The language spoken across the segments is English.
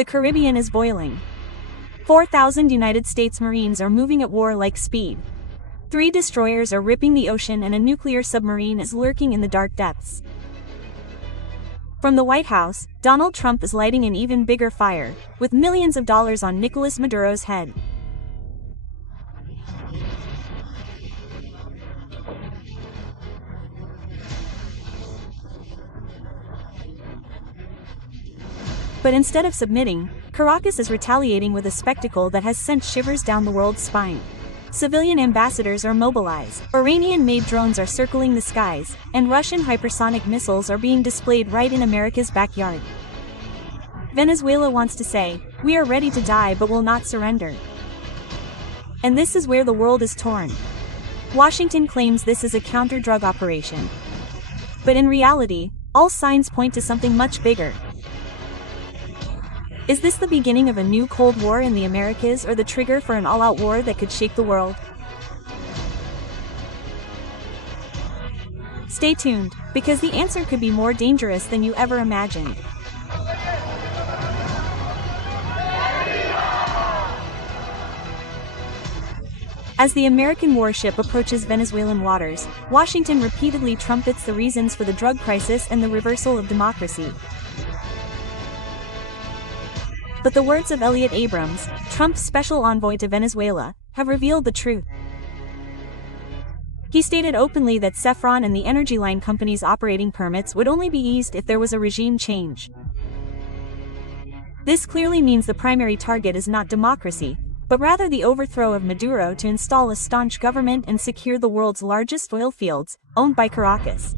The Caribbean is boiling. 4,000 United States Marines are moving at war-like speed. 3 destroyers are ripping the ocean and a nuclear submarine is lurking in the dark depths. From the White House, Donald Trump is lighting an even bigger fire, with millions of dollars on Nicolás Maduro's head. But instead of submitting, Caracas is retaliating with a spectacle that has sent shivers down the world's spine. Civilian ambassadors are mobilized, Iranian-made drones are circling the skies, and Russian hypersonic missiles are being displayed right in America's backyard. Venezuela wants to say, "We are ready to die but will not surrender." And this is where the world is torn. Washington claims this is a counter-drug operation. But in reality, all signs point to something much bigger. Is this the beginning of a new Cold War in the Americas or the trigger for an all-out war that could shake the world? Stay tuned, because the answer could be more dangerous than you ever imagined. As the American warship approaches Venezuelan waters, Washington repeatedly trumpets the reasons for the drug crisis and the reversal of democracy. But the words of Elliot Abrams, Trump's special envoy to Venezuela, have revealed the truth. He stated openly that Zsrels and the energy line company's operating permits would only be eased if there was a regime change. This clearly means the primary target is not democracy, but rather the overthrow of Maduro to install a staunch government and secure the world's largest oil fields, owned by Caracas.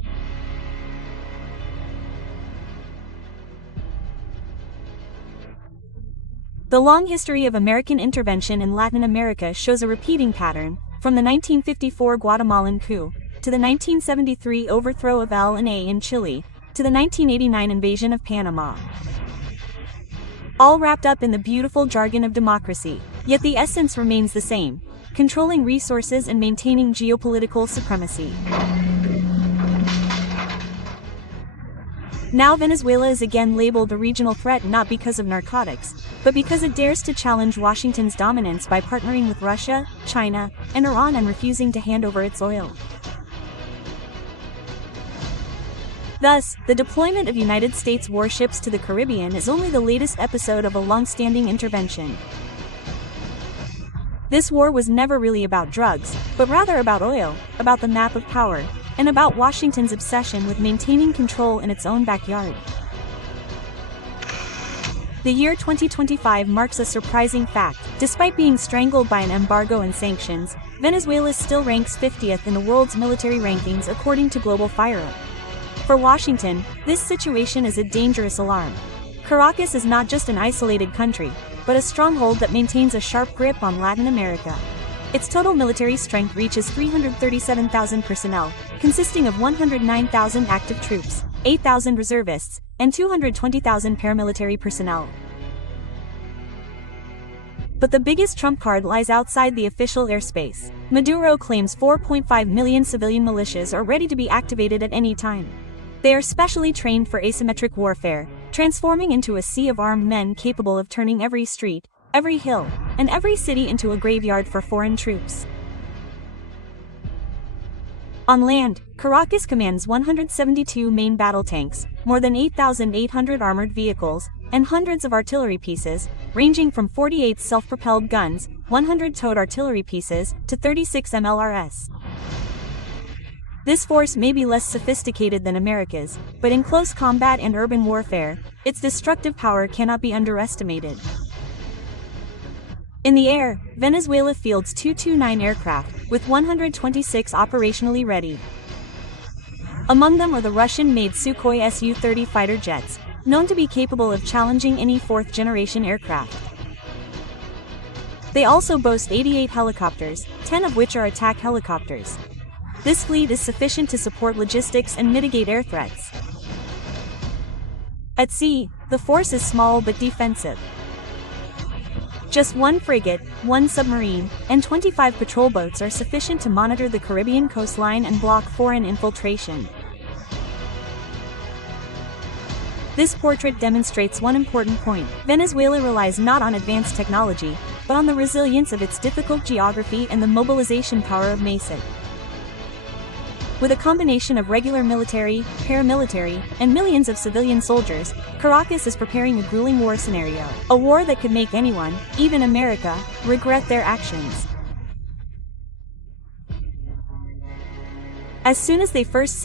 The long history of American intervention in Latin America shows a repeating pattern, from the 1954 Guatemalan coup, to the 1973 overthrow of LNA in Chile, to the 1989 invasion of Panama. All wrapped up in the beautiful jargon of democracy, yet the essence remains the same: controlling resources and maintaining geopolitical supremacy. Now Venezuela is again labeled a regional threat not because of narcotics, but because it dares to challenge Washington's dominance by partnering with Russia, China, and Iran and refusing to hand over its oil. Thus, the deployment of United States warships to the Caribbean is only the latest episode of a long-standing intervention. This war was never really about drugs, but rather about oil, about the map of power, and about Washington's obsession with maintaining control in its own backyard. The year 2025 marks a surprising fact. Despite being strangled by an embargo and sanctions, Venezuela still ranks 50th in the world's military rankings according to Global FireUp. For Washington, this situation is a dangerous alarm. Caracas is not just an isolated country, but a stronghold that maintains a sharp grip on Latin America. Its total military strength reaches 337,000 personnel, consisting of 109,000 active troops, 8,000 reservists, and 220,000 paramilitary personnel. But the biggest trump card lies outside the official airspace. Maduro claims 4.5 million civilian militias are ready to be activated at any time. They are specially trained for asymmetric warfare, transforming into a sea of armed men capable of turning every street, every hill, and every city into a graveyard for foreign troops. On land, Caracas commands 172 main battle tanks, more than 8,800 armored vehicles, and hundreds of artillery pieces, ranging from 48 self-propelled guns, 100 towed artillery pieces, to 36 MLRS. This force may be less sophisticated than America's, but in close combat and urban warfare, its destructive power cannot be underestimated. In the air, Venezuela fields 229 aircraft, with 126 operationally ready. Among them are the Russian-made Sukhoi Su-30 fighter jets, known to be capable of challenging any fourth-generation aircraft. They also boast 88 helicopters, 10 of which are attack helicopters. This fleet is sufficient to support logistics and mitigate air threats. At sea, the force is small but defensive. Just 1 frigate, 1 submarine, and 25 patrol boats are sufficient to monitor the Caribbean coastline and block foreign infiltration. This portrait demonstrates one important point. Venezuela relies not on advanced technology, but on the resilience of its difficult geography and the mobilization power of MASID. With a combination of regular military, paramilitary, and millions of civilian soldiers, Caracas is preparing a grueling war scenario. A war that could make anyone, even America, regret their actions. As soon as they first